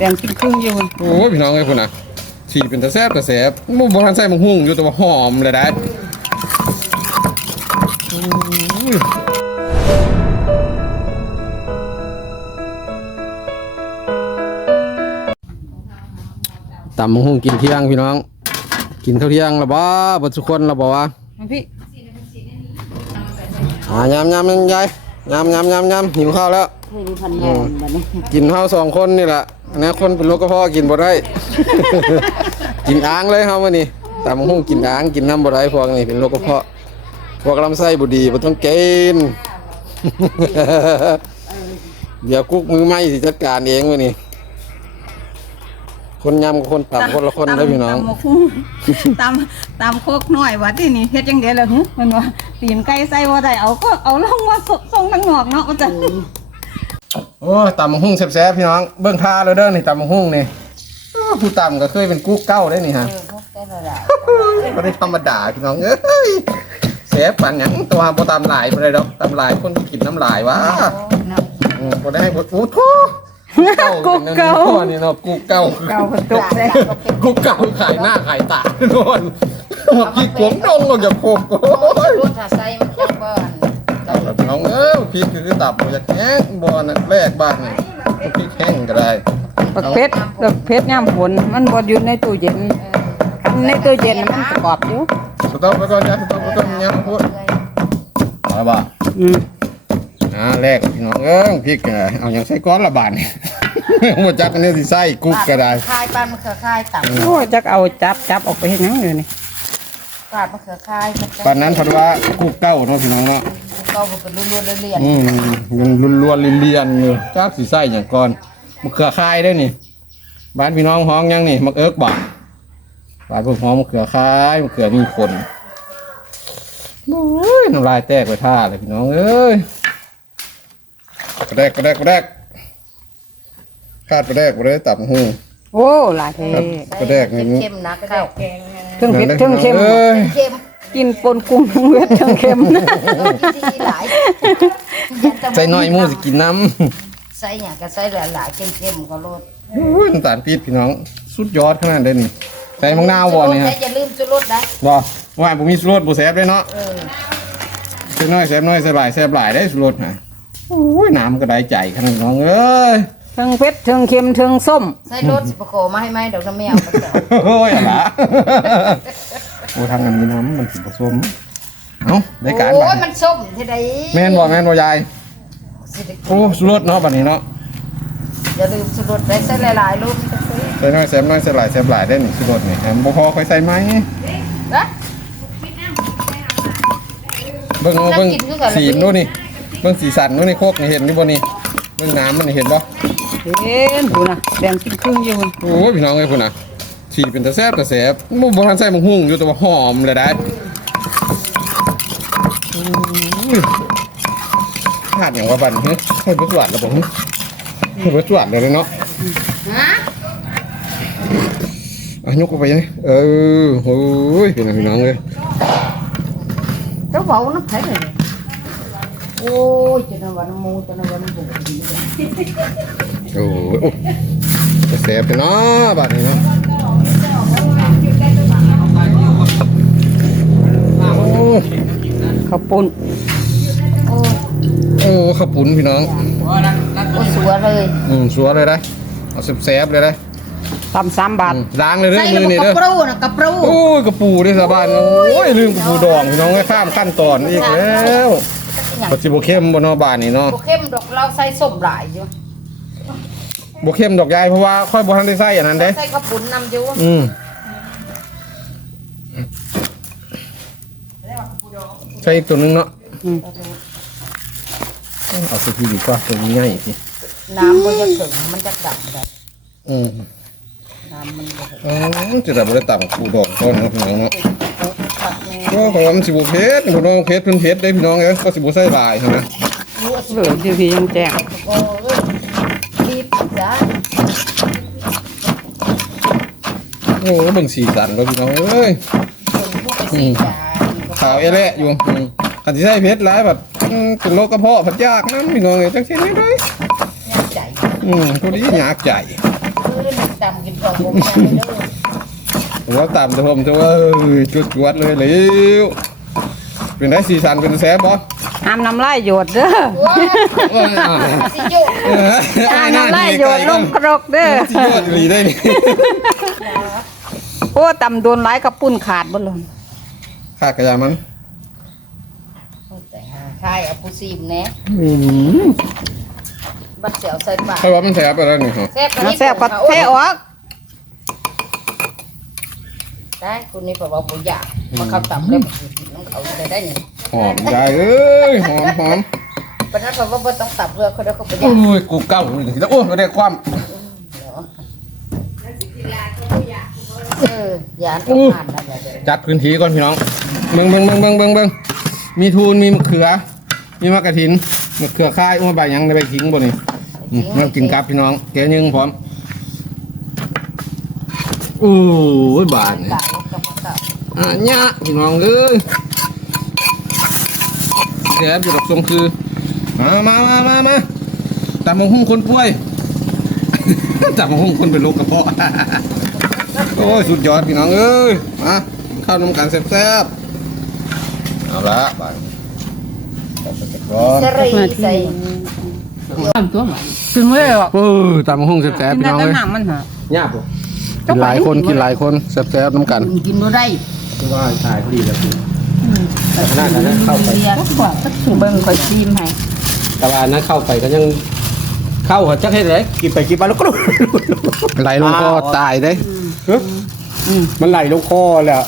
แดงกินครึ่งอยู่โอ้ยพี่น้องไอ้คนน่ะฉีดเป็นตะแซบตะแซบบ่บ่ทันใส่มังหุ่งอยู่แต่ว่าหอมเลยได้อุ้ยตำมังหุ่งกินเที่ยงพี่น้อง กินข้าวเที่ยงแล้วบ่บ่ทุกคนแล้วบ่วะมาพี่อ่ายำยำยังยายยำยำยำยำหิวข้าวแล้ว ให้ดูพันยามบัดนี้กินข้าวสองคนนี่แหละอันนี้คนเป็นโรคกระเพาะกินบ่ได้ กินอ้างเลยครับวันนี้ตามห้องกินอ้างกินน้ำบ่ได้พวกนี้เป็นโรคกระเพาะพวกลำไส้บ่ดีบ่ต้องกิน เดี๋ยวกุ๊กมือไม้สิจัดการเองวันนี้คนยำกับคนตับคนละคนได้อพี่น้อง ตำบักหุ่งตำตำโคกน้อยว่าที่นี่เฮ็ดจังได๋ล่ะหึมันว่าตีนไก่ใส่บ่ได้เอาก็เอาลงมาสส่งทางนอกเนาะว่าจะ โอ้ยตำบักหุ่งแซ่บๆพี่น้องเบิ่งท่าเลยเด้อนี่ตำบักหุ่งนี่อ้าวผู้ตำก็เคยเป็นกุ๊กเก้าได้นี่ฮะก็ได้ธรรมดาพี่น้องเอ้ยเสียปันหยังตัวบ่ตามหลายบ่ได้ดอกตามหลายคนกินน้ำลายวะอืมบ่ได้บ่โอ้โถกุ๊กเก่านี่เนาะกุ๊กเก่าเก่าเพิ่นตกใส่กุ๊กเก่าขายหน้าขายตาโน่นหัวพี่กวงดงลงจากโคมโอ้ย รถถ้าใส่มันจักบ้าน พี่น้องเอ้ยพี่คือตับบ่อยากแห้งบ่น่ะแรกบ้านนี่พี่แห้งก็ได้บักเพชรบักเพชรยามฝนมันบ่อยู่ในตู้เย็นคันในตู้เย็นมันกรอบอยู่สต๊อปไว้ก่อนจ้ะสต๊อปไว้ก่อนยังพูดเอาบ่อืมอ่าแรกพี่น้องเอ้ยพริกก็ได้เอาอย่างใส่ก้อนละบาทนี่มาจักอันนี้สิใส่กุ๊กก็ได้คายปานมะเขือคายต่ำโอ้ยจักเอาจับจับออกไปเฮ็ดหยังอยู่นี่ปาดมะเขือคายมันจะตอนนั้นเพราะว่ากุ๊กเก้าเนาะพี่น้องเนาะ เก่าเป็นรุ่นๆเรียนอืมยังล้วนๆเลียนๆอยู่จักสิใส่อย่างก่อนมะเขือคายได้อนี่ บ้านพี่น้องฮ้องยังนี่มะเอิกบ่บ้านพวกฮ้องมะเขือคายมะเขือมีคนโอ้ยน้ำลายแตกไปท่าเลยพี่น้องเอ้ยกระแดกกระแดกกระแดกคาดกระแดกกระแดกตับหูโอ้หลายเท่กระแดกนี่เข้มๆนะข้าวแกงเครื่องเผ็ดเครื่องเค็ม เอ้ย เข้ม กินปนกุ้งทั้งเวททั้งเค็มนะดีหลายใส่น้อยหมูสิกินน้ใส่หยังก็ใส่หลายๆเข้มๆก็รสำอุ้ยน้ำตาลปี๊บพี่น้อง สุดยอดขนาดเด่นใส่มังนาวบ่นี่ฮะแต่อย่าลืมชูรสนะบ่ว่าผมมีสุรสบ่แซ่บเลยเนาะเออใส่น้อยแซ่บน้อยใส่หลายแซ่บหลายได้สุรสฮะโอ้ยน้ำก็ได้ใจขนาดน้องเอ้ยทั้งเผ็ดทั้งเค็มทั้งส้ม ใส่รสสิประโคมาให้ไหมเดี๋ยวน้ำไม่เอาไปเถอะโอ้ยอะ ล่ะโอ้ทางนั้นมีน้ำมันสิผสมเอ้าได้การโอ้บัยดมันส้มที่ใดแม่นบ่แม่นบ่ยายสิได้กินโอ้สุรสเนาะบัดนี้เนาะอย่าลืมชูรสได้ใส่หลายๆลูกใส่น้อยแซ่บน้อยใส่หลายแซ่บหลายได้นี่สุรสนี่อันบ่พอค่อยใส่ไหมนะเบิ่งเอาเบิ่งน่ากินคือกันสีมนดูนี่เบิ่งสีสันดูนี่โคกนี่เห็นนี่บ่นี่เบิ่งน้ำมันนี่เห็นบ่เห็นดูนะแดงกินครึ่งอยู่โอ้ยพี่น้องเอ้ยพุ่นน่ะ ฉีดเป็นตะแซ่บตะแซ่บบ่บ่ทันใส่มังหุ่งอยู่แต่ว่าหอมเลยได้อุ้ยขาดหยังว่าบัดนี้ฮึให้บ่ตรวจแล้วบ่ฮึให้บ่ตรวจเลยเนาะฮะอะยกออกไปยังเออโอ้ยพี่น้องพี่น้องเอ้ยเจ้าเบาน้ำแข็งเลยโอ้ยจะนวันน้ำมูจะนวันน้ำบุกดีเลยโอ้ยโอ้ยตะแซ่บไปเนาะบัดนี้เนาะ ข้าวปุ้นโอ้โอ้ข้าวปุ้นพี่น้องโอ้สวยเลย อืมสัวเลยได้เอาแซ่บๆเลยได้ตำสามบาทอืมล้างเลยเด้อใส่มืแล้วอมันนี่กเด้ระอปรูนะกระปรูโอ้ยกระปูที่สาบานโอ้ยลืมกระปูดองพี่น้องไอ้ข้ามขั้นตอนอีกแล้วปัจจุบันเข้มบนนอบานนี่เนาะโบเข้มดอกเราใส่ส้มหลายอยู่บเข้มดอกยายเพราะว่าค่อยบ่ทันได้ใส่อันนั้นเด้ใส่ข้าวปุ้นนำอยู่อืม ใช่อีกตัวหนึงเนาะอืมเอาสักทีดีกว่าตัวนี้ง่ายสิน้ำมันจะถึงมันจะดับได้อืมน้ำมันจะถึงอ๋อจะได้บ่ได้ต่ำปูดองก่อนเนาะพี่น้องเนาะผักนี่ก็ของว่ามันสิบ่เผ็ดพี่น้องเผ็ดเพิ่นเผ็ดเด้พี่น้องเอ้ยก็สิบ่ใส่หลายใช่ไหมเหลืออยู่ที่ยังแจ้งโอ้ยรีบจ้าโอ้เบิ่งสีสันแล้วพี่น้องเอ้ยเป็นพวกสีจ้า ขาวเอเละอยู่อืมคันสิใส่เผ็ดหลายบัดอืมเป็นโรคกระเพาะผัดยากนั่นพี่น้องเอ้ยจังซี่นี่เด้อย่างใจอืมพอดียากใจโอ้อนี่ตำกินของผมยังไม่เด้อแล้วตามตัวผมตัวเอ้ยจุดจวดเลยเลยเป็นได้สีสันเป็นแซ่บบ่ห้ามน้ำลายหยดเด้อว้าเอ้ยอะสิจุเออห้ามน้ำลายหยดลงกรกเด้อสิยอดอีหลีได้นี่โอ้ตำโดนหลายกับปุ่นขาดบ่ลง ข้ากระยามันแต่หาทายเอาผู้ซีมแหน่อืมบัดเสียวใส่ปากใครว่ามันแซ่บไปแล้วนี่ฮะแซ่บน้ำแซ่บก็เทออกได้คุณนี่บอกว่าบ่อยากมาเข้าตับแล้วบ่กินน้ำเขาได้ได้นี่หอมยายเอ้ยหอมหอมปนั้นเพราะว่าบ่ต้องตับเพื่อเขาได้เขาบ่อยาโอ้กยกูเก้าเลยแล้วโอ้ยไม่ได้ความเออยานต้องผ่านนั่นแหละเด้อจัดพื้นที่ก่อนพี่น้อง เบิ่งเบิ่งเบิ่งเบิ่งเบิ่งเบิ่งมีทูนมีมะเขือ มีมะกระถินมะเขือค่ายอุ้มใบยังในใบขิงบ่นี่อืมากินกับพี่น้องแกยึงพร้อมโอ้ยบานี่ตายกับบ่ตับอะเนี่ยพี่น้องเอ้ยแซ่บอยู่ดอกทรงคือมามามามามาตำมงหุ่งคนป่วยตำมงหุ่งคนเป็นโรคกระเพาะ โอ้ย สุดยอดพี่น้องเอ้ย มา ข้าวน้ำกันแซ่บๆ เอาละบายตัดไปก่อนสรีใส่ถึงเลยหรอกเออตำมงหุ่งแซ่บๆกินพี่ได้น้องแต่เอ้ยหนังมันหายากบ่กินหลายคนกินหลายคนแซ่บๆน้ำกัน กินบ่ได้คือว่าชายเขาดีแล้วคือแต่ขนาดนั้นเข้าไป เรียนกว่าสักสูเบิ่งค่อยซีมให้แต่ว่านั้นเข้าไปก็ยังเข้าหัวจักให้เลยกินไปกินมาแล้วก็ ไหลลงคอตายได้ มันไหลลงคอแล้ว